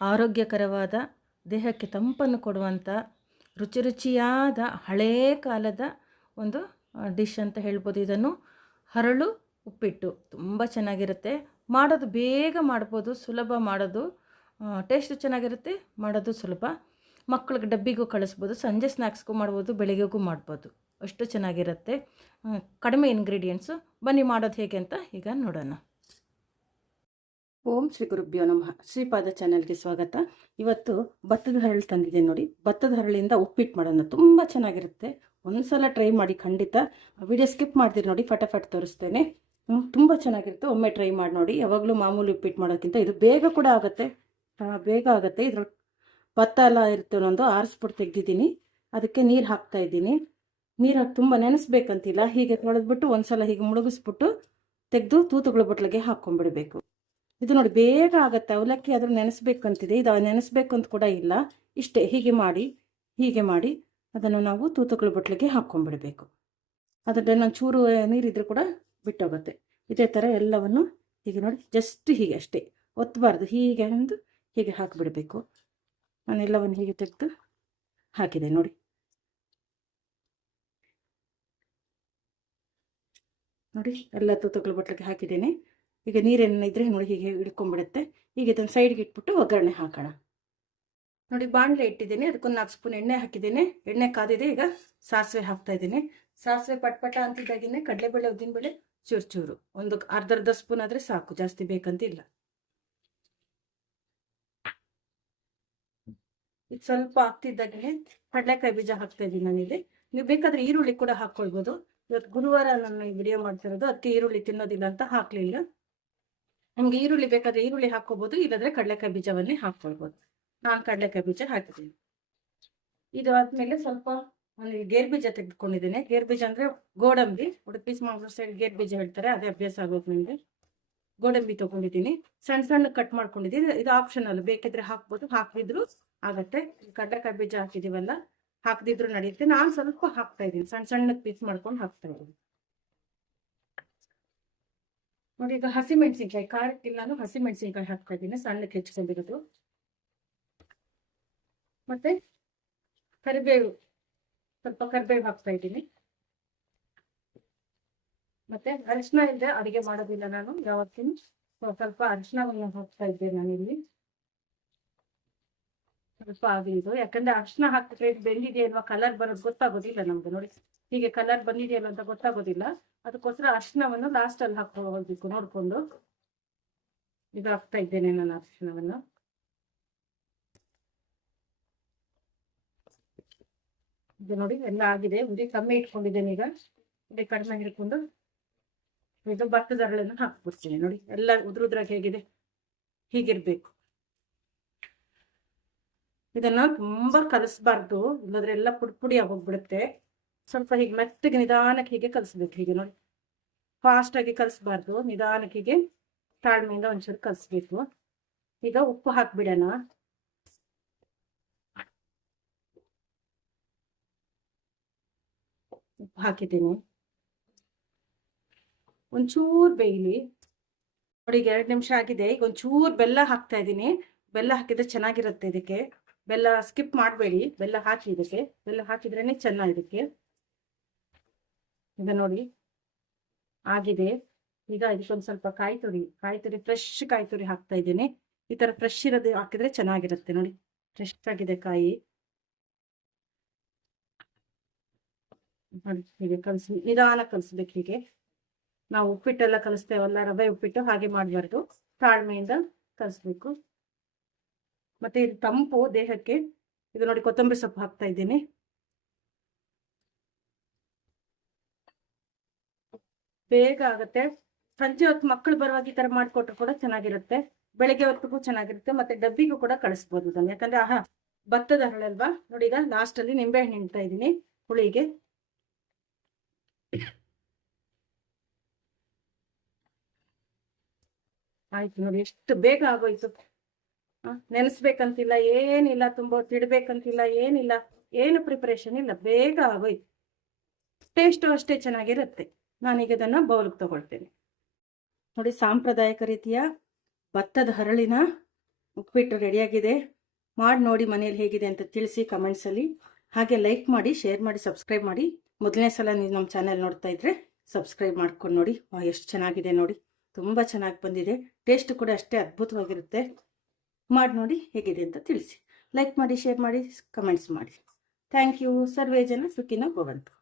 ಆರೋಗ್ಯಕರವಾದ, ದೇಹಕ್ಕೆ ತಂಪನ್ನು ಕೊಡುವಂಥ ರುಚಿ ರುಚಿಯಾದ ಹಳೇ ಕಾಲದ ಒಂದು ಡಿಶ್ ಅಂತ ಹೇಳ್ಬೋದು. ಇದನ್ನು ಹರಳು ಉಪ್ಪಿಟ್ಟು. ತುಂಬ ಚೆನ್ನಾಗಿರುತ್ತೆ. ಮಾಡೋದು ಬೇಗ ಮಾಡ್ಬೋದು, ಸುಲಭ ಮಾಡೋದು ಟೇಸ್ಟ್ ಚೆನ್ನಾಗಿರುತ್ತೆ, ಮಾಡೋದು ಸುಲಭ. ಮಕ್ಕಳಿಗೆ ಡಬ್ಬಿಗೂ ಕಳಿಸ್ಬೋದು, ಸಂಜೆ ಸ್ನ್ಯಾಕ್ಸ್ಗೂ ಮಾಡ್ಬೋದು, ಬೆಳಿಗ್ಗೆಗೂ ಮಾಡ್ಬೋದು. ಅಷ್ಟು ಚೆನ್ನಾಗಿರುತ್ತೆ. ಕಡಿಮೆ ಇಂಗ್ರೀಡಿಯೆಂಟ್ಸು ಬನ್ನಿ ಮಾಡೋದು ಹೇಗೆ ಅಂತ ಈಗ ನೋಡೋಣ. ಓಂ ಶ್ರೀ ಗುರುಭ್ಯೋ ನಮಃ. ಶ್ರೀಪಾದ ಚಾನಲ್ಗೆ ಸ್ವಾಗತ. ಇವತ್ತು ಭತ್ತದ ಹರಳು ತಂದಿದ್ದೀನಿ ನೋಡಿ. ಭತ್ತದ ಹರಳಿಂದ ಉಪ್ಪಿಟ್ಟು ಮಾಡೋಣ. ತುಂಬ ಚೆನ್ನಾಗಿರುತ್ತೆ. ಒಂದ್ಸಲ ಟ್ರೈ ಮಾಡಿ ಖಂಡಿತ. ವಿಡಿಯೋ ಸ್ಕಿಪ್ ಮಾಡ್ತೀರಿ ನೋಡಿ, ಫಟಾಫಟ್ ತೋರಿಸ್ತೇನೆ. ತುಂಬ ಚೆನ್ನಾಗಿರುತ್ತೆ. ಒಮ್ಮೆ ಟ್ರೈ ಮಾಡಿ ನೋಡಿ. ಯಾವಾಗಲೂ ಮಾಮೂಲಿ ಉಪ್ಪಿಟ್ಟು ಮಾಡೋಕ್ಕಿಂತ ಇದು ಬೇಗ ಕೂಡ ಆಗುತ್ತೆ. ಬೇಗ ಆಗುತ್ತೆ. ಇದ್ರ ಭತ್ತ ಎಲ್ಲ ಇರುತ್ತೆ ಒಂದೊಂದು ಆರಿಸ್ಬಿಟ್ಟು ತೆಗ್ದಿದ್ದೀನಿ. ಅದಕ್ಕೆ ನೀರು ಹಾಕ್ತಾ ಇದ್ದೀನಿ. ನೀರು ಹಾಕಿ ತುಂಬ ನೆನೆಸ್ಬೇಕಂತಿಲ್ಲ. ಹೀಗೆ ತೊಳೆದ್ಬಿಟ್ಟು ಒಂದ್ಸಲ ಹೀಗೆ ಮುಳುಗಿಸ್ಬಿಟ್ಟು ತೆಗೆದು ತೂತುಗಳ ಬಟ್ಲಿಗೆ ಹಾಕ್ಕೊಂಡ್ಬಿಡ್ಬೇಕು. ಇದು ನೋಡಿ ಬೇಗ ಆಗುತ್ತೆ, ಅವಲಕ್ಕಿ ಆದರೂ ನೆನೆಸ್ಬೇಕಂತಿದೆ. ಇದು ನೆನೆಸ್ಬೇಕು ಅಂತ ಕೂಡ ಇಲ್ಲ. ಇಷ್ಟೇ, ಹೀಗೆ ಮಾಡಿ ಹೀಗೆ ಮಾಡಿ ಅದನ್ನು ನಾವು ತೂತುಗಳ ಬಟ್ಲಿಗೆ ಹಾಕ್ಕೊಂಡ್ಬಿಡಬೇಕು. ಅದಕ್ಕೆ ನಾನು ಚೂರು ನೀರಿದ್ರೆ ಕೂಡ ಬಿಟ್ಟೋಗುತ್ತೆ. ಇದೇ ಥರ ಎಲ್ಲವನ್ನು ಹೀಗೆ ನೋಡಿ ಜಸ್ಟ್ ಹೀಗೆ ಅಷ್ಟೇ. ಒತ್ತಬಾರ್ದು ಹೀಗೆ ಅಂದು ಹೀಗೆ ಹಾಕಿಬಿಡಬೇಕು. ನಾನೆಲ್ಲವನ್ನು ಹೀಗೆ ತೆಗೆದು ಹಾಕಿದೆ ನೋಡಿ. ನೋಡಿ, ಎಲ್ಲ ತೂತುಗಳ ಬಟ್ಲಿಗೆ ಹಾಕಿದ್ದೇನೆ. ಈಗ ನೀರೇನ ಇದ್ರೆ ನೋಡಿ ಹೀಗೆ ಹಿಡ್ಕೊಂಡ್ಬಿಡುತ್ತೆ. ಈಗ ಇದನ್ನು ಸೈಡ್ಗೆ ಇಟ್ಬಿಟ್ಟು ಒಗ್ಗರಣೆ ಹಾಕೋಣ. ನೋಡಿ ಬಾಣಲೆ ಇಟ್ಟಿದ್ದೀನಿ. ಅದಕ್ಕೊಂದು ನಾಲ್ಕು ಸ್ಪೂನ್ ಎಣ್ಣೆ ಹಾಕಿದ್ದೀನಿ. ಎಣ್ಣೆ ಕಾದಿದೆ, ಈಗ ಸಾಸಿವೆ ಹಾಕ್ತಾ ಇದ್ದೀನಿ. ಸಾಸಿವೆ ಪಟ್ಪಟ ಅಂತಿದ್ದಾಗಿನೇ ಕಡಲೆಬೇಳೆ, ಉದ್ದಿನಬೇಳೆ, ಚೂರು ಚೂರು. ಒಂದು ಅರ್ಧ ಅರ್ಧ ಸ್ಪೂನ್ ಆದರೆ ಸಾಕು, ಜಾಸ್ತಿ ಬೇಕಂತಿಲ್ಲ. ಇದು ಸ್ವಲ್ಪ ಆಗ್ತಿದ್ದಾಗೆ ಕಡಲೆಕಾಯಿ ಬೀಜ ಹಾಕ್ತಾ ಇದ್ದೀನಿ ನಾನಿಲ್ಲಿ. ನೀವು ಬೇಕಾದ್ರೆ ಈರುಳ್ಳಿ ಕೂಡ ಹಾಕ್ಕೊಳ್ಬೋದು ಇವತ್ತು ಗುರುವಾರ ನಾನು ವಿಡಿಯೋ ಮಾಡ್ತಿರೋದು, ಅದಕ್ಕೆ ಈರುಳ್ಳಿ ತಿನ್ನೋದಿಲ್ಲ ಅಂತ ಹಾಕ್ಲಿಲ್ಲ. ನಮ್ಗೆ ಈರುಳ್ಳಿ ಬೇಕಾದ್ರೆ ಈರುಳ್ಳಿ ಹಾಕೋಬಹುದು ಇಲ್ಲದ್ರೆ ಕಡಲೆಕಾಯಿ ಬೀಜವನ್ನೇ ಹಾಕೊಳ್ಬಹುದು ನಾನು ಕಡಲೆಕಾಯಿ ಬೀಜ ಹಾಕಿದ್ದೀನಿ. ಇದು ಆದ್ಮೇಲೆ ಸ್ವಲ್ಪ ಒಂದು ಗೇರ್ ಬೀಜ ತೆಗೆದುಕೊಂಡಿದ್ದೀನಿ. ಗೇರ್ ಬೀಜ ಅಂದ್ರೆ ಗೋಡಂಬಿ, ಉಡುಪಿ, ಮಂಗಳೂರು ಸೈಡ್ ಗೇರ್ ಬೀಜ ಹೇಳ್ತಾರೆ, ಅದೇ ಅಭ್ಯಾಸ ಆಗೋದು ನಿಮಗೆ ಗೋಡಂಬಿ ತಗೊಂಡಿದ್ದೀನಿ. ಸಣ್ಣ ಸಣ್ಣ ಕಟ್ ಮಾಡ್ಕೊಂಡಿದ್ದೀನಿ. ಇದು ಆಪ್ಷನಲ್ ಬೇಕಿದ್ರೆ ಹಾಕ್ಬೋದು. ಹಾಕಿದ್ರು ಆಗತ್ತೆ. ಕಡಲೆಕಾಯಿ ಬೀಜ ಹಾಕಿದೀವಲ್ಲ, ಹಾಕದಿದ್ರು ನಡೆಯುತ್ತೆ ನಾನು ಸ್ವಲ್ಪ ಹಾಕ್ತಾ ಇದ್ದೀನಿ. ಸಣ್ಣ ಸಣ್ಣ ಪೀಸ್ ಮಾಡ್ಕೊಂಡು ಹಾಕ್ತಾ ಇದ್ದೀನಿ. ನೋಡಿ, ಈಗ ಹಸಿ ಮೆಣಸಿನ್ಕಾಯಿ ಖಾರಕ್ಕಿಲ್ಲ ನಾನು ಹಸಿ ಹಾಕ್ತಾ ಇದ್ದೀನಿ ಸಣ್ಣಕ್ಕೆ ಹೆಚ್ಕೊಂಡಿರೋದು ಮತ್ತೆ ಕರಿಬೇವು, ಸ್ವಲ್ಪ ಕರಿಬೇವು ಹಾಕ್ತಾ ಇದ್ದೀನಿ. ಮತ್ತೆ ಅರಿಶಿನ ಇಲ್ಲದೆ ಅಡಿಗೆ ಮಾಡೋದಿಲ್ಲ ನಾನು, ಯಾವತ್ತಿನ ಸ್ವಲ್ಪ ಅರಿಶಿನವನ್ನು ಹಾಕ್ತಾ ಇದ್ದೆ ನಾನಿಲ್ಲಿ. ಸ್ವಲ್ಪ ಆಗಿದ್ದು, ಯಾಕಂದ್ರೆ ಅರಿಶಿನ ಹಾಕಿದ್ರೆ ಬೆಂದಿದೆಯಲ್ವಾ ಕಲರ್ ಬರೋದು ಗೊತ್ತಾಗೋದಿಲ್ಲ ನಮ್ಗೆ, ನೋಡಿ. ಹೀಗೆ ಕಲರ್ ಬಂದಿದೆಯಲ್ಲ ಅಂತ ಗೊತ್ತಾಗೋದಿಲ್ಲ. ಅದಕ್ಕೋಸ್ಕರ ಅರ್ಶಿನವನ್ನು ಲಾಸ್ಟ್ ಅಲ್ಲಿ ಹಾಕೋಬೇಕು, ನೋಡ್ಕೊಂಡು. ಇದು ಹಾಕ್ತಾ ಇದ್ದೇನೆ ನಾನು ಅರ್ಶಿನವನ್ನು ಇದು ನೋಡಿ ಎಲ್ಲ ಆಗಿದೆ ಉರಿ ಕಮ್ಮಿ ಇಟ್ಕೊಂಡಿದ್ದೇನೆ ಈಗ. ಉರಿ ಕಡಿಮೆ ಹಿಡ್ಕೊಂಡು ಇದು ಭತ್ತದ ಹರಳನ್ನು ಹಾಕ್ಬಿಡ್ತೀನಿ ನೋಡಿ. ಎಲ್ಲ ಉದ್ರ ಉದ್ರಾಗಿ ಹೇಗಿದೆ, ಹೀಗಿರ್ಬೇಕು. ಇದನ್ನ ತುಂಬಾ ಕಲಸಬಾರ್ದು, ಇಲ್ಲದ್ರೆ ಎಲ್ಲ ಪುಡಿ ಪುಡಿ ಆಗೋಗ್ಬಿಡುತ್ತೆ. ಸ್ವಲ್ಪ ಹೀಗೆ ಮೆತ್ತಗೆ ನಿಧಾನಕ್ಕೆ ಹೀಗೆ ಕಲಿಸ್ಬೇಕು ಹೀಗೆ ನೋಡಿ. ಫಾಸ್ಟ್ ಆಗಿ ಕಲಿಸ್ಬಾರ್ದು, ನಿಧಾನಕ್ಕೆ ಹೀಗೆ ತಾಳ್ಮೆಯಿಂದ ಒಂಚೂರು ಕಲಿಸ್ಬೇಕು. ಈಗ ಉಪ್ಪು ಹಾಕ್ಬಿಡೋಣ. ಉಪ್ಪು ಹಾಕಿದ್ದೀನಿ. ಒಂಚೂರು ಬೇಯಲಿ. ನೋಡಿ ಈಗ ಎರಡು ನಿಮಿಷ ಆಗಿದೆ, ಈಗ ಒಂಚೂರು ಬೆಲ್ಲ ಹಾಕ್ತಾ ಇದ್ದೀನಿ. ಬೆಲ್ಲ ಹಾಕಿದ್ರೆ ಚೆನ್ನಾಗಿರುತ್ತೆ ಇದಕ್ಕೆ. ಬೆಲ್ಲ ಸ್ಕಿಪ್ ಮಾಡಬೇಡಿ, ಬೆಲ್ಲ ಹಾಕಿ ಇದಕ್ಕೆ. ಬೆಲ್ಲ ಹಾಕಿದ್ರೇನೆ ಚೆನ್ನಾಗಿ ಇದಕ್ಕೆ ಈಗ ನೋಡಿ. ಆಗಿದೆ. ಈಗ ಇದಕ್ಕೊಂದು ಸ್ವಲ್ಪ ಕಾಯಿ ತುರಿ ಕಾಯಿ ತುರಿ ಫ್ರೆಶ್ ಕಾಯಿ ತುರಿ ಹಾಕ್ತಾ ಇದ್ದೀನಿ. ಈ ತರ ಫ್ರೆಶ್ ಇರೋದು ಹಾಕಿದ್ರೆ ಚೆನ್ನಾಗಿರುತ್ತೆ ನೋಡಿ. ಫ್ರೆಶ್ ಆಗಿದೆ ಕಾಯಿ. ಹೀಗೆ ಕಲಸಿ, ನಿಧಾನ ಕಲಿಸ್ಬೇಕು ಹೀಗೆ. ನಾವು ಉಪ್ಪಿಟ್ಟೆಲ್ಲ ಕಲಿಸ್ತೇವಲ್ಲ, ರವೆ ಉಪ್ಪಿಟ್ಟು ಹಾಗೆ ಮಾಡಬಾರ್ದು. ತಾಳ್ಮೆಯಿಂದ ಕಲಿಸ್ಬೇಕು. ಮತ್ತೆ ಇದು ತಂಪು ದೇಹಕ್ಕೆ. ಇದು ನೋಡಿ, ಕೊತ್ತಂಬರಿ ಸೊಪ್ಪು ಹಾಕ್ತಾ ಇದ್ದೀನಿ. ಬೇಗ ಆಗುತ್ತೆ. ಸಂಜೆ ಹೊತ್ತು ಮಕ್ಕಳು ಬರುವಾಗ ಈ ತರ ಮಾಡಿಕೊಟ್ರು ಕೂಡ ಚೆನ್ನಾಗಿರುತ್ತೆ. ಬೆಳಗ್ಗೆ ಹೊತ್ತಿಗೂ ಚೆನ್ನಾಗಿರುತ್ತೆ. ಮತ್ತೆ ಡಬ್ಬಿಗೂ ಕೂಡ ಕಳಿಸ್ಬೋದು ಇದನ್ನು. ಯಾಕಂದ್ರೆ, ಆಹಾ, ಭತ್ತದ ಹರಳಲ್ವಾ? ನೋಡಿ, ಈಗ ಲಾಸ್ಟ್ ಅಲ್ಲಿ ನಿಂಬೆ ಹಣ್ಣು ಇಡ್ತಾ ಇದ್ದೀನಿ. ಹುಳಿಗೆ. ಆಯ್ತು ನೋಡಿ, ಎಷ್ಟು ಬೇಗ ಆಗೋಯ್ತು. ನೆನೆಸ್ಬೇಕಂತಿಲ್ಲ, ಏನಿಲ್ಲ, ತುಂಬ ತಿಡ್ಬೇಕಂತಿಲ್ಲ, ಏನಿಲ್ಲ. ಏನು ಪ್ರಿಪರೇಷನ್ ಇಲ್ಲ, ಬೇಗ ಆಗೋಯ್ತು. ಟೇಸ್ಟು ಅಷ್ಟೇ ಚೆನ್ನಾಗಿರುತ್ತೆ. ನಾನೀಗ ಇದನ್ನು ಬೌಲ್ಗೆ ತಗೊಳ್ತೇನೆ. ನೋಡಿ ಸಾಂಪ್ರದಾಯಿಕ ರೀತಿಯ ಭತ್ತದ ಹರಳಿನ ಉಪ್ಪಿಟ್ಟು ರೆಡಿಯಾಗಿದೆ. ಮಾಡಿ ನೋಡಿ ಮನೆಯಲ್ಲಿ ಹೇಗಿದೆ ಅಂತ ತಿಳಿಸಿ ಕಮೆಂಟ್ಸಲ್ಲಿ ಹಾಗೆ ಲೈಕ್ ಮಾಡಿ ಶೇರ್ ಮಾಡಿ ಸಬ್ಸ್ಕ್ರೈಬ್ ಮಾಡಿ. ಮೊದಲನೇ ಸಲ ನೀವು ನಮ್ಮ ಚಾನೆಲ್ ನೋಡ್ತಾ ಇದ್ರೆ ಸಬ್ಸ್ಕ್ರೈಬ್ ಮಾಡ್ಕೊಂಡು ನೋಡಿ. ಎಷ್ಟು ಚೆನ್ನಾಗಿದೆ ನೋಡಿ. ತುಂಬ ಚೆನ್ನಾಗಿ ಬಂದಿದೆ. ಟೇಸ್ಟ್ ಕೂಡ ಅಷ್ಟೇ ಅದ್ಭುತವಾಗಿರುತ್ತೆ. ಮಾಡಿ ನೋಡಿ ಹೇಗಿದೆ ಅಂತ ತಿಳಿಸಿ. ಲೈಕ್ ಮಾಡಿ ಶೇರ್ ಮಾಡಿ ಕಮೆಂಟ್ಸ್ ಮಾಡಿ. ಥ್ಯಾಂಕ್ ಯು ಸರ್ವೇ ಜನ ಸುಖಿನ ಭವಂತು.